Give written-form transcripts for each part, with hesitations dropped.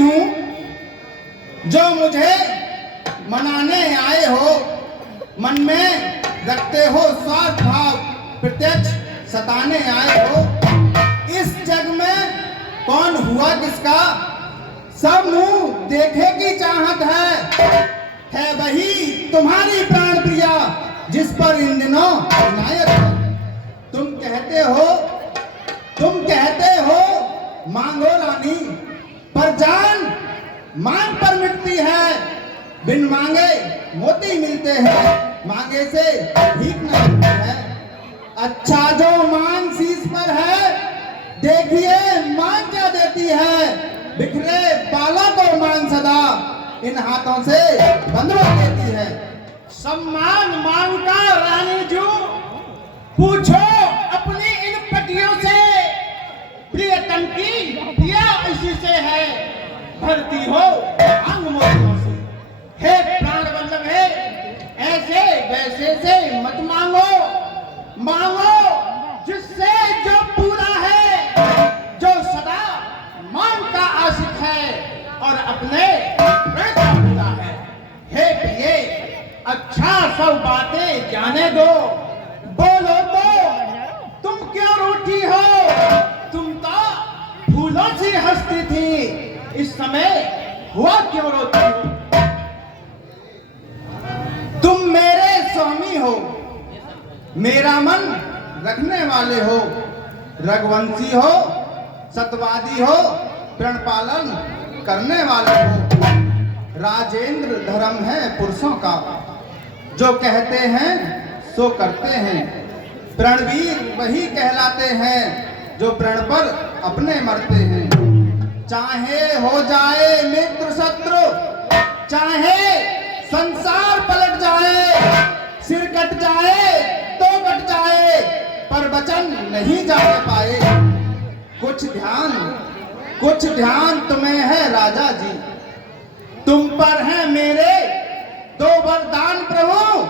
हूँ जो मुझे मनाने आए हो, मन में रखते हो स्वार्थ भाव, प्रत्यक्ष सताने आए हो। इस जग में कौन हुआ किसका, सब मुंह देखे की चाहत है वही तुम्हारी प्राण प्रिया जिस पर इन दिनों इनायत है। तुम कहते हो मांगो रानी, पर जान मांग पर मिटती है। बिन मांगे मोती मिलते हैं, मांगे से भीख न मिलती है। अच्छा जो मांग शीश पर है, देखिए मांग क्या देती है। बिखरे बालों को मांग सदा इन हाथों से बंधवा देती है। सम्मान मांग का रानी जू, पूछो अपनी इन पटियों से। प्रियतम की प्रिया इसी से है, भरती हो अंग मोतियों से। हे प्राण वल्लभ है, ऐसे वैसे से मत मांगो, मांगो जिससे जो पूरा है, जो सदा मान का आशिक है और अपने प्रेम का पूरा है। हे प्रिय, अच्छा सब बातें जाने दो, बोलो तो तुम क्यों रूठी हो। तुम तो फूलों सी हंसती थी, इस समय हुआ क्यों रोती हो। तुम मेरे स्वामी हो, मेरा मन रखने वाले हो। रघुवंशी हो, सतवादी हो, प्रण पालन करने वाले हो। राजेंद्र धर्म है पुरुषों का, जो कहते हैं सो करते हैं। प्रणवीर वही कहलाते हैं जो प्रण पर अपने मरते हैं। चाहे हो जाए मित्र शत्रु, चाहे संसार पलट जाए, सिर कट जाए तो कट जाए, पर वचन नहीं जाने पाए। कुछ ध्यान तुम्हें है राजा जी, तुम पर है मेरे दो वरदान प्रभु।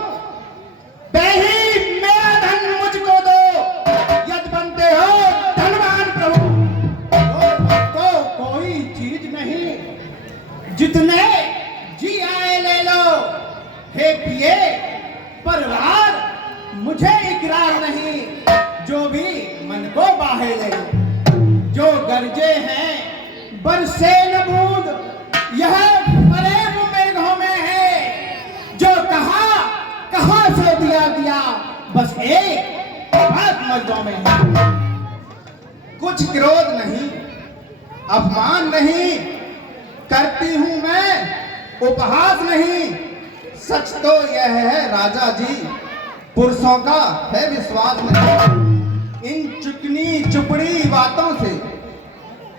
पहली मेरा धन मुझको दो, यदि बनते हो धनवान प्रभु। तो कोई चीज नहीं, जितने जी आए ले लो। हे पिए परिवार मुझे इकरार नहीं, जो भी मन को बाहे ले लो। जो गरजे हैं बरसे न बूंद, यह प्रेम मेघों में है। जो कहाँ से दिया बस एक बात मर्दों में है। कुछ क्रोध नहीं, अपमान नहीं करती हूं मैं, उपहास नहीं। सच तो यह है राजा जी, पुरुषों का है विश्वास नहीं। इन चिकनी चुपड़ी बातों से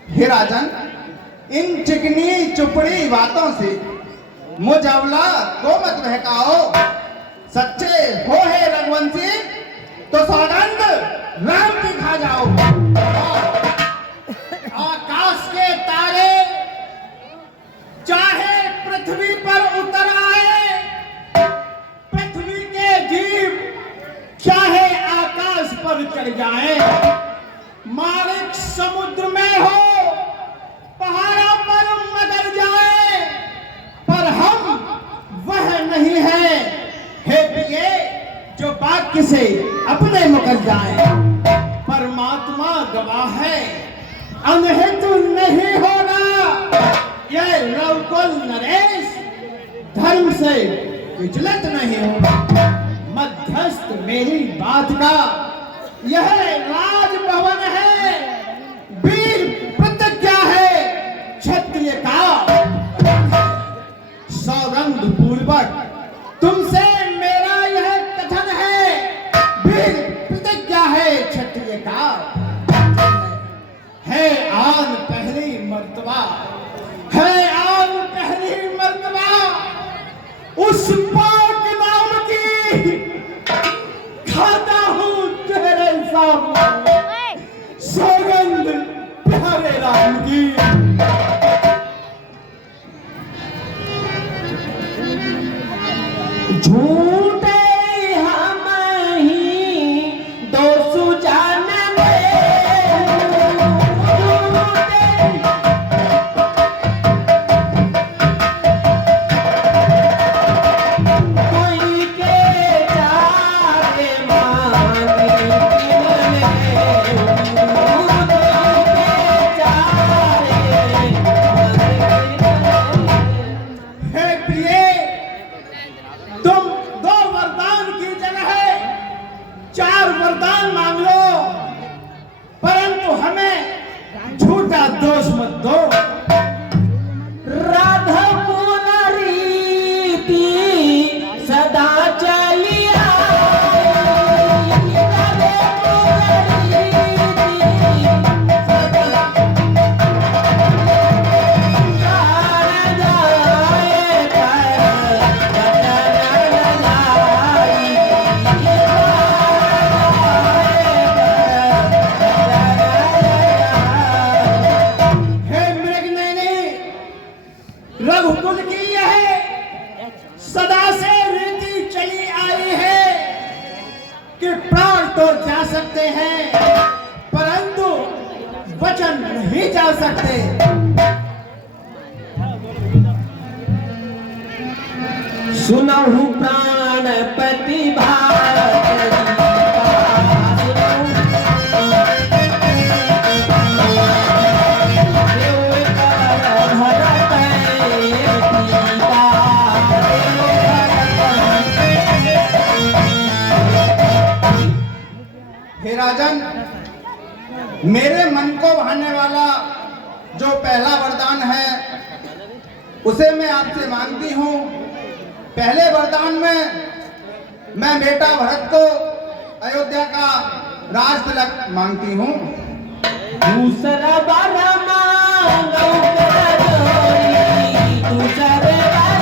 हे राजन, इन चिकनी चुपड़ी बातों से मुझ अवला को मत बहकाओ। सच्चे हो हे रघुवंशी तो सौगंध राम की खा जाओ। आकाश के तारे चाहे पृथ्वी पर उतर आए, पृथ्वी के जीव चाहे आकाश पर चढ़ जाए। मालिक समुद्र में हो, पहाड़ों पर मगर जाए, पर हम वह नहीं है हे प्रिय जो वाक्य से अपने मुकर जाए। परमात्मा गवाह है, अनहित नहीं होगा ये रघुकुल नरेश, धर्म से विचलित नहीं होगा। मध्यस्थ मेरी बात का यह राजभवन है, वीर प्रतिज्ञा है क्षत्रिय का। सौगंध पूर्वक तुमसे मेरा यह कथन है, वीर प्रतिज्ञा है क्षत्रिय का। है आन पहली मर्तबा, है आन पहली मर्तबा उस पाक नाम की, खाता हूं तेरे सामने सौगंध प्यारे राम की। झूठे हम ही दो सुजान में, झूठे दोष मत दो। राधा कुल रीति सदा चली आई, राधा कुल रीति सदा जान जाए पर बदन लाई, हे मृगनयनी, रघुकुल की यह सदा से रीति चली आई है कि प्राण तो जा सकते हैं परंतु वचन नहीं जा सकते। सुनहु प्राणपति हे राजन, मेरे मन को भाने वाला जो पहला वरदान है उसे मैं आपसे मांगती हूँ। पहले वरदान में मैं बेटा भरत को अयोध्या का राज तिलक मांगती हूँ। दूसरा वर मांगो कर जोरी, दूसरे वर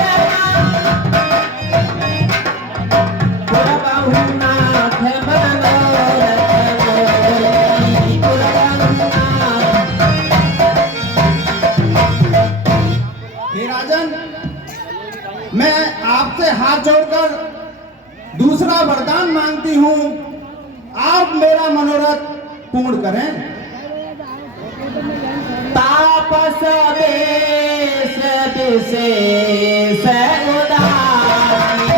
पुरबाहु नाथ मनोरथ मोरी, पुरबाहु नाथ। हे राजन, मैं आपसे हाथ जोड़कर दूसरा वरदान मांगती हूँ, आप मेरा मनोरथ पूर्ण करें। तापस वेश विशेष उदासी,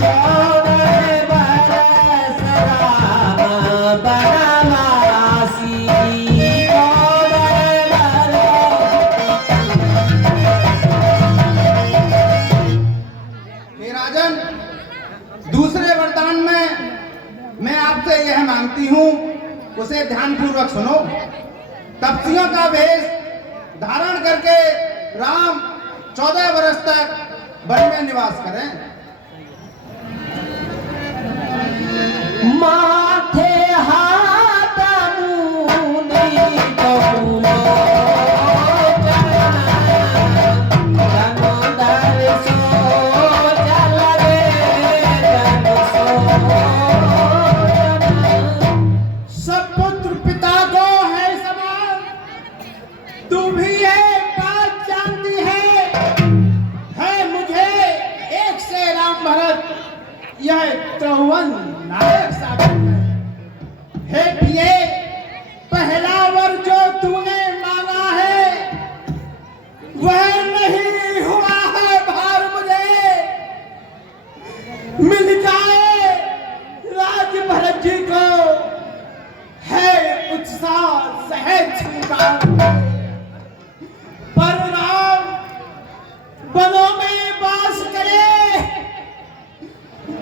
चौदह बरस राम बनवासी, चौदह हे राजन, दूसरे वरदान में मैं आपसे यह मांगती हूँ, उसे ध्यानपूर्वक सुनो। तपस्वियों का वेश धारण करके राम 14 वर्ष तक वन में निवास करें। माथे हाथ मुनि कपूलो जनोदर सो चल रे जन सो। सब पुत्र पिता को है समान, तू भी ये बात जानती है मुझे एक से राम भरत यह त्रिभुवन नायक साबित है। हे प्रिय, पहला वर जो तूने मांगा है वह नहीं हुआ है भार मुझे, मिल जाए राज भरत जी को है उत्साह सहज स्वीकार। पर राम वनों में वास करे,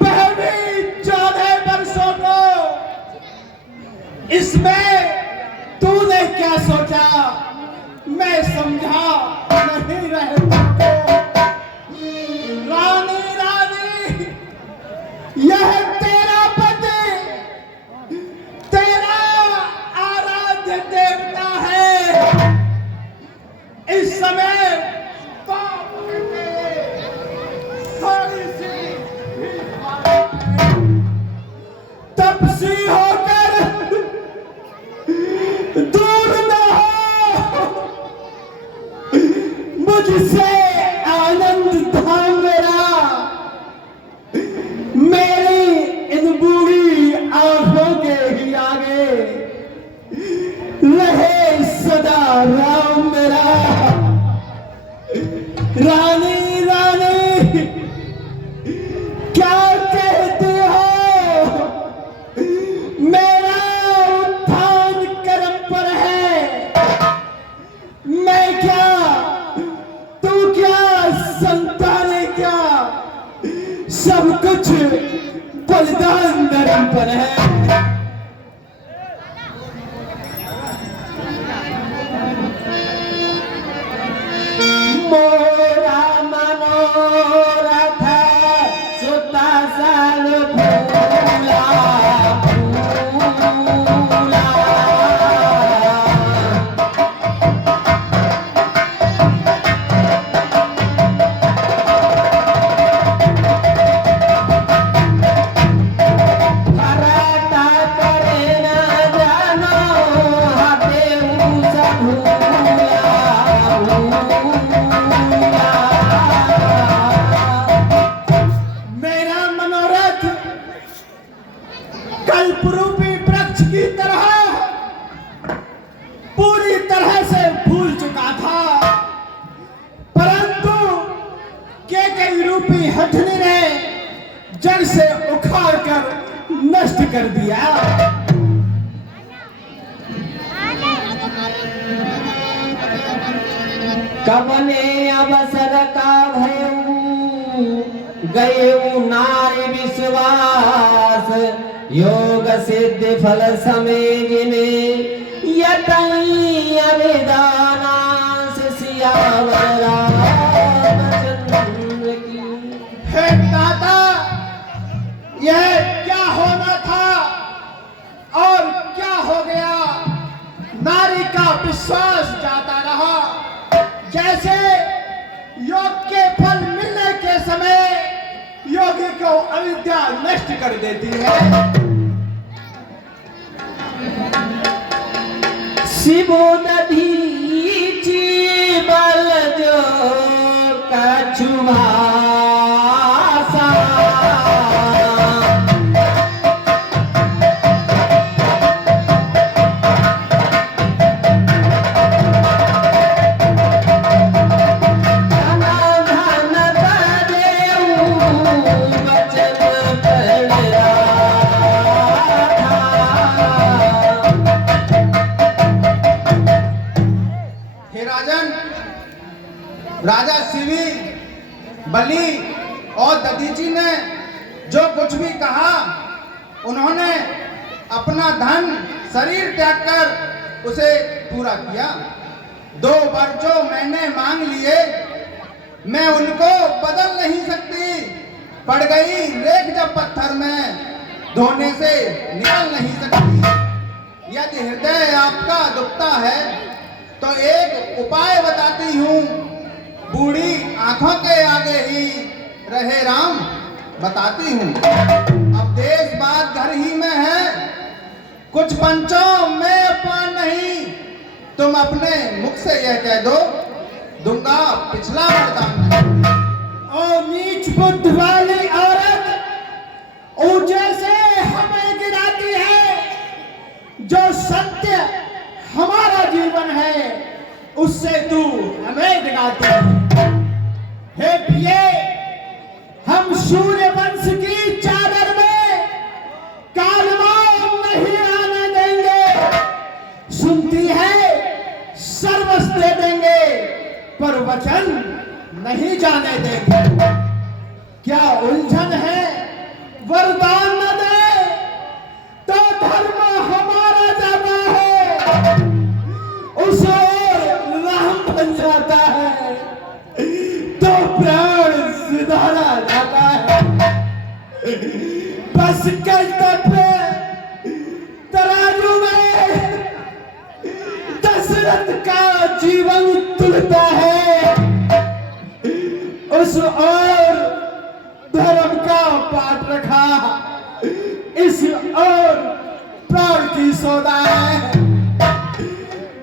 वह भी 14 वर्षों को। इसमें तूने क्या सोचा मैं समझा नहीं रहे तुमको। रानी रानी, यह तेरा पति, तेरा आराध्य देवता है। इस समय पाप करके थोड़ी सी तपसी होकर दूर न हो मुझसे। आनंद धाम मेरा मेरी इन बूढ़ी आंखों के ही आगे रहे सदा राम मेरा। रानी रानी, क्या कहते हो बलिदान धर्म पर है। मोरा मनोरथ सुता साल फूला फूला। भरता करे न जानो हाथे ऊसा भूला भूला। मेरा मनोरथ कल्परूपी वृक्ष की तरह पूरी तरह से फूल चुका था, परंतु केकई रूपी हठनी ने जड़ से उखाड़ कर नष्ट कर दिया। कबने अवसर का भयऊ गए नारी विश्वास योग सिद्धि फल समेजिने यतई अभिदानांस सियावर रामचंद्र की। हे दादा, यह क्या होना था और क्या हो गया? नारी का विश्वास जाता रहा, जैसे योग के फल मिलने के समय योगी को अविद्या नष्ट कर देती है। शिवो दधीची बल जो कछुभासा। राजा शिवी, बलि और दधीची ने जो कुछ भी कहा, उन्होंने अपना धन शरीर त्याग कर उसे पूरा किया। 2 वर जो मैंने मांग लिए, मैं उनको बदल नहीं सकती। पड़ गई रेख जब पत्थर में, धोने से निकल नहीं सकती। यदि हृदय आपका दुखता है तो एक उपाय बताती हूँ। बूढ़ी आंखों के आगे ही रहे राम, बताती हूँ। अब देश बात घर ही में है, कुछ पंचों में पान नहीं। तुम अपने मुख से यह कह दो, दूंगा पिछला वरदान। ओ नीच बुद्धि वाली औरत, ऊंचे से हमें गिराती है। जो सत्य हमारा जीवन है, उससे तू हमें गिराती है। हे प्रिय, हम सूर्य वंश की चादर में कालमाम नहीं आने देंगे। सुनती है सर्वस्व दे देंगे, पर वचन नहीं जाने देंगे। क्या उलझन है? वरदान न दे तो धर्म हमारा जाता है, उस ओर राम बन जाता है, तो प्राण सुधारा जाता है। बस कर्तव्य तराजू में दशरथ का जीवन तुलता है, उस और धर्म का पाठ रखा, इस और प्राण की सौदा है।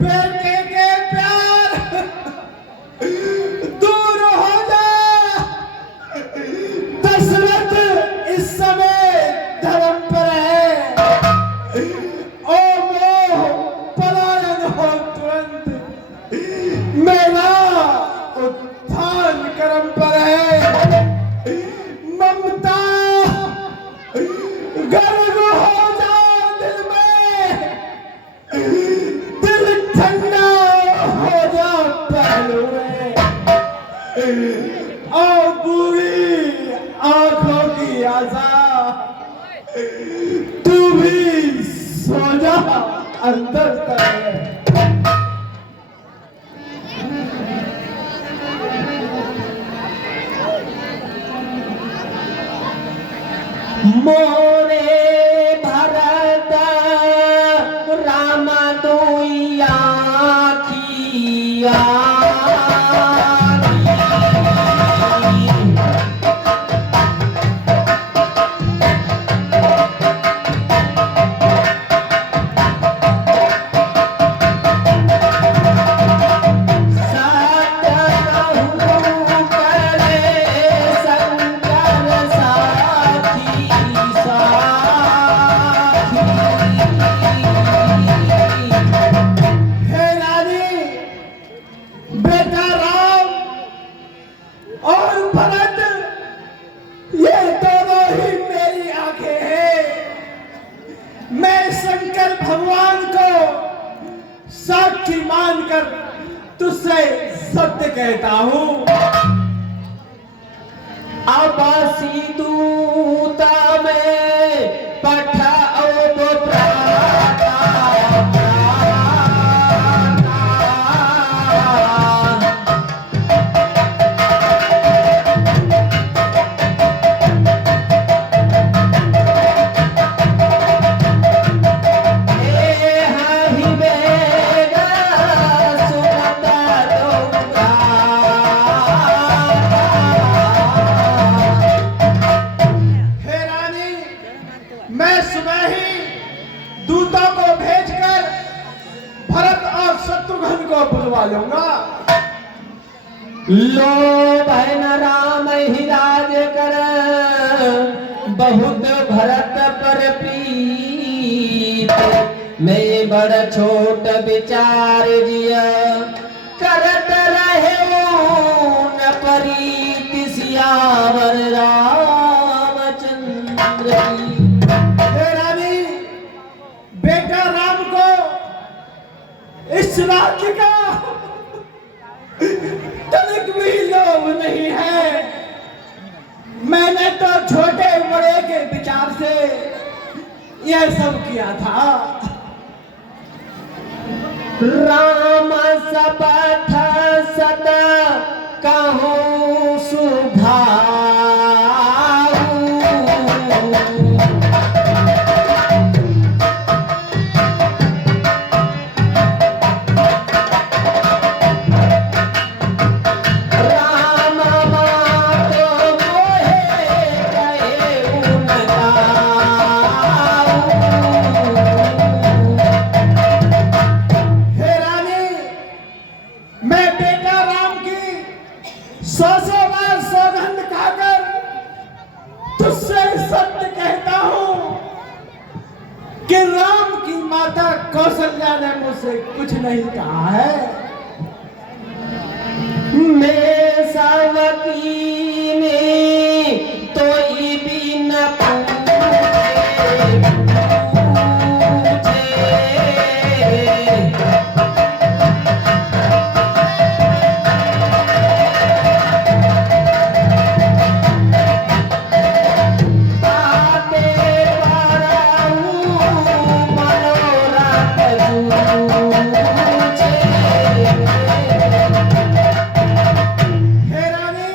बेटे के प्यार दूर हो जा। दशरथ इस समय धर्म पर है, ओ मोह पलायन हो तुरंत। मेरा उत्थान कर्म पर है। ममता गर्व हो जा दिल में, तू भी सो जा, अंदर है। मोरे भरत राम दुइया खिया हे रानी, बेटा राम और भरत, ये दोनों ही मेरी आंखें हैं। मैं शंकर भगवान को साक्षी मानकर तुझसे सत्य कहता हूँ। अब सीतूता में पठाओ प्राता हे रानी, मैं सुबह ही दूतों को भेजकर भरत और शत्रुघ्न को बुलवा लूंगा। लो बहन राम ही राज कर बहुत भरत पर प्रीत मैं बड़ छोट विचार जिया करत रहे न परीत सियावर रामचंद्र की। हे रानी, बेटा राम को इस राज्य का तनिक भी लोभ नहीं है। मैंने तो छोटे बड़े के विचार से यह सब किया था। राम सपथ सत कहूँ सुभाऊ राम मातो मोहे कहे हे रानी, मैं बेटा राम की 100 बार सौगंध खाकर तुझसे सत्य कहता हूँ कि राम की माता कौशल्या ने मुझसे कुछ नहीं कहा है। मैं सावकी ने तो ही भी न पूछे आते पराऊ मनोरथ जूझे। हे रानी,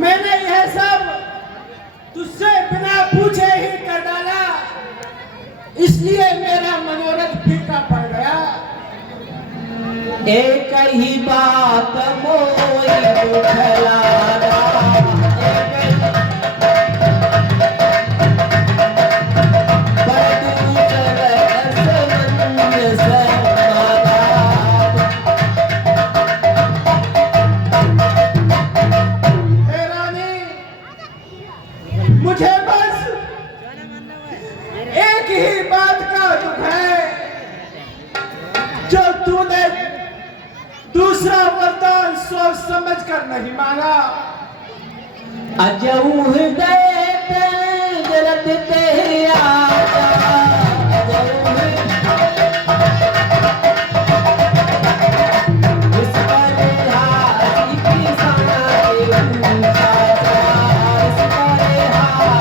मैंने यह सब तुझसे बिना पूछे ही कर डाला, इसलिए मेरा मनोरथ फीका पड़ गया। एक ही बात मोई दुखलारा हे रानी, मुझे बस एक ही बात का दुख है, जो तूने दूसरा वरदान सोच समझ कर नहीं मांगा। अजऊ हृदय जरत ते आजा इस पर हाथी की साना के इस पर हाथ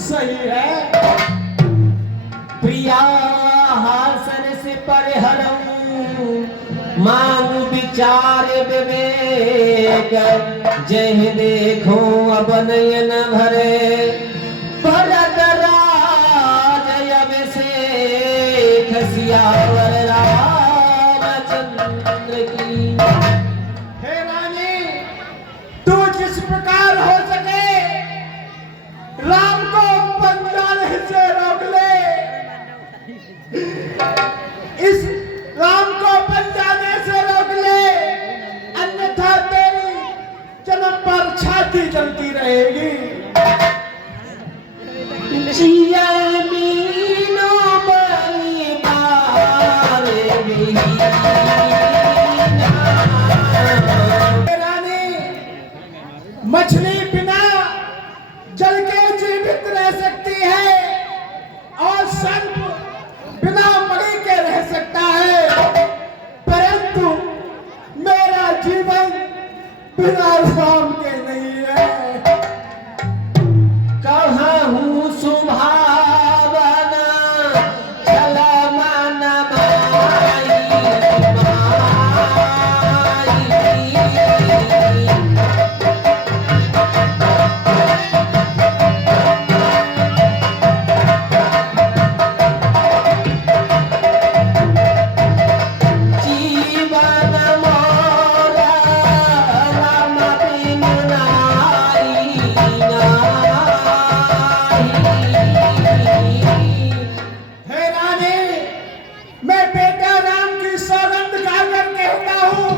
सही है। प्रिया हासन से परिहरऊं मांग विचार विवेक जह देखो अब नयन भरे भरत राज अभिषेक सियावर रामचंद्र की। हे रानी, तू जिस प्रकार हो सके राम को बंजाने से रोक ले। इस राम को बंजाने से रोक ले, अन्यथा तेरी जन्म पर छाती जलती रहेगी। जिया मीनो बनी बारे रानी, मछली बिना जल के जीवित रह सकती है और सर्प बिना मणि के रह सकता है, परंतु मेरा जीवन बिना राम के नहीं है। कहाँ हूँ सुभावना चल मन माई जीवन मोरा राम बिन नाई हे रानी, मैं बेटा राम की सौगंध खाकर कहता हूँ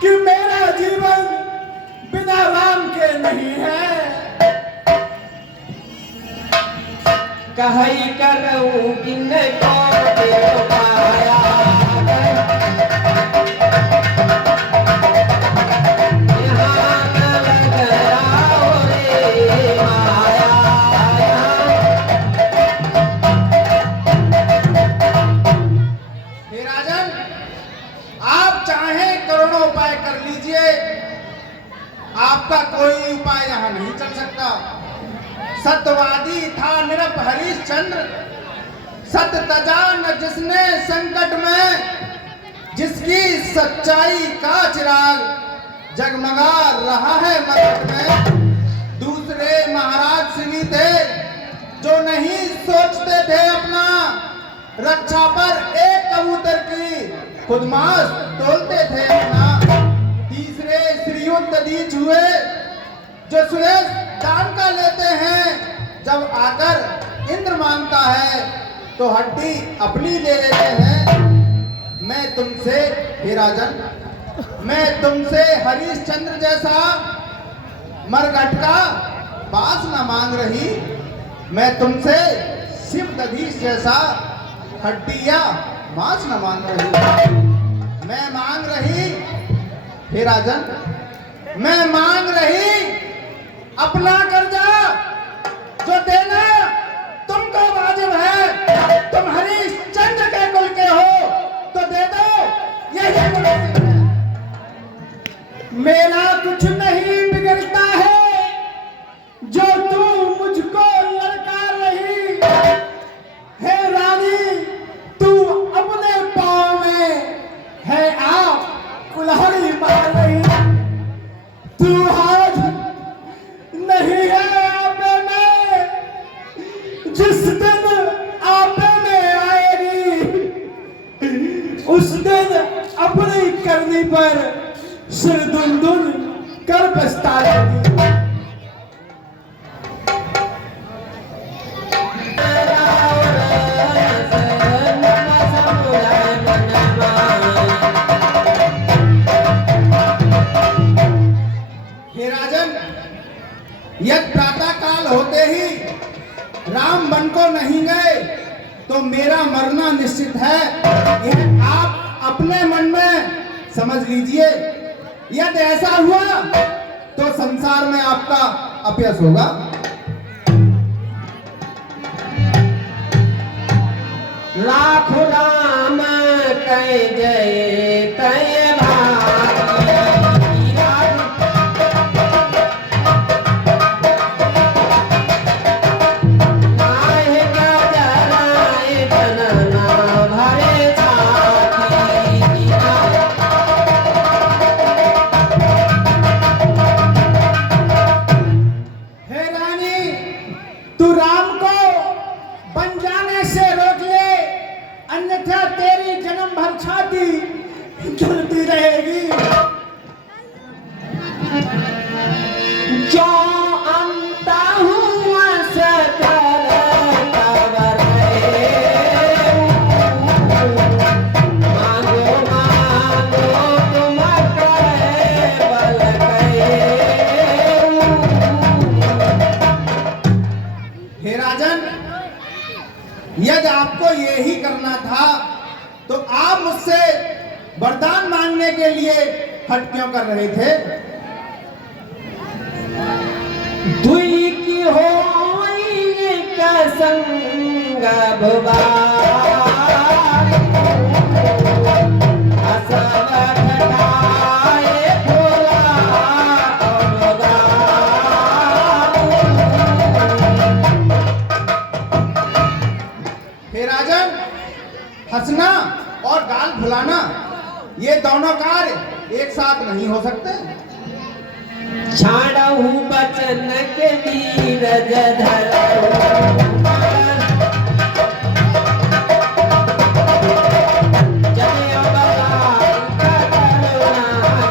कि मेरा जीवन बिना राम के नहीं है। कहीं करूं किन को देव पाया यहाँ न लग आओ रे माया। हे राजन, आप चाहे करोड़ों उपाय कर लीजिए, आपका कोई उपाय यहाँ नहीं चल सकता। सत्यवादी था निरप हरिश्चंद्र, सत्य तजा न जिसने संकट में, जिसकी सच्चाई का चिराग जगमगा रहा है मकट में। दूसरे महाराज सिंह थे जो नहीं सोचते थे अपना, रक्षा पर एक कबूतर की खुदमाश तोलते थे अपना। तीसरे श्रीयुक्त ददीच हुए जो सुरेश जान का लेते हैं, जब आकर इंद्र मांगता है तो हड्डी अपनी ले लेते हैं। मैं तुमसे हे राजन, मैं तुमसे हरिश्चंद्र जैसा मरघट का बास न मांग रही, मैं तुमसे शिव दधीश जैसा हड्डियां मांस न मांग रही। मैं मांग रही हे राजन, मैं मांग रही अपना कर्जा जो देना तुमको वाजिब है। तुम हरिश्चंद्र के कुल के हो तो दे दो, यही मुनासिब है। मेरा कुछ नहीं बिगड़ता है जो तू मुझको ललकार रही। हे रानी, तू अपने पाँव में है आप कुल्हाड़ी मार रही। तू आज नहीं है आपे में, जिस दिन आपे में आएगी उस दिन अपनी करनी पर सिर दुन कर पछताएगी। हे राजन, यदि प्रातः काल होते ही राम वन को नहीं गए तो मेरा मरना निश्चित है। यह आप अपने मन में समझ लीजिए। यदि ऐसा हुआ तो संसार में आपका अपयश होगा। लाख राम कह जय तय भाई यदि आपको यही करना था तो आप मुझसे वरदान मांगने के लिए हट क्यों कर रहे थे? दुई की होई का संग भुवा असल ठठाए भोला अनुगा। हे राजन, हंसना और गाल फुलाना ये दोनों कार्य एक साथ नहीं हो सकते। छाड़हु बचन के धीरज धरहु जय बला करुणा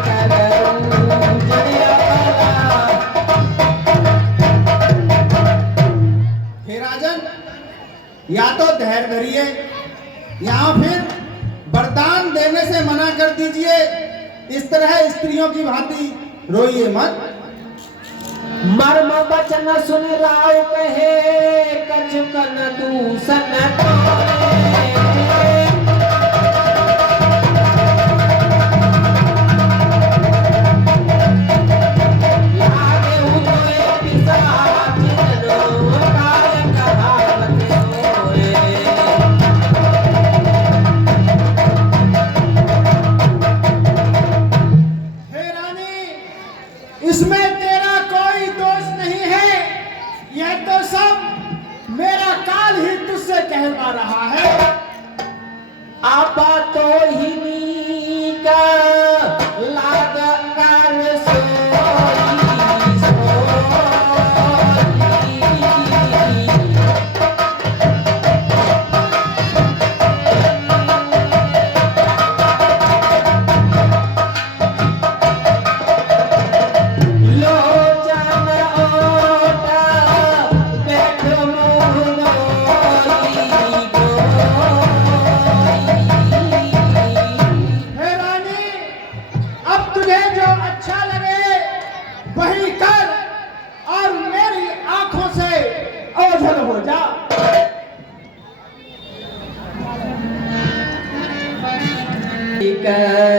करहु जय बला। हे राजन, या तो धैर्य धरिए या फिर वरदान देने से मना कर दीजिए। इस तरह स्त्रियों की भांति रोइए मत। मर्म बचन सुन राव कहे कछुकन दूषण तोरे। लागे उतोए पिशाच जिनो काल कहावत होए। हे रानी, इसमें तेरा कोई दोष नहीं है। यह तो सब मेरा काल ही तुझसे कहलवा रहा है। आपा तो ही का लाग कर सोई लोचन ओटा बैठ मुँह मोई गोई। हे रानी, अब तुझे जो अच्छा लगे वही कर और मेरी आंखों से ओझल हो जा। कर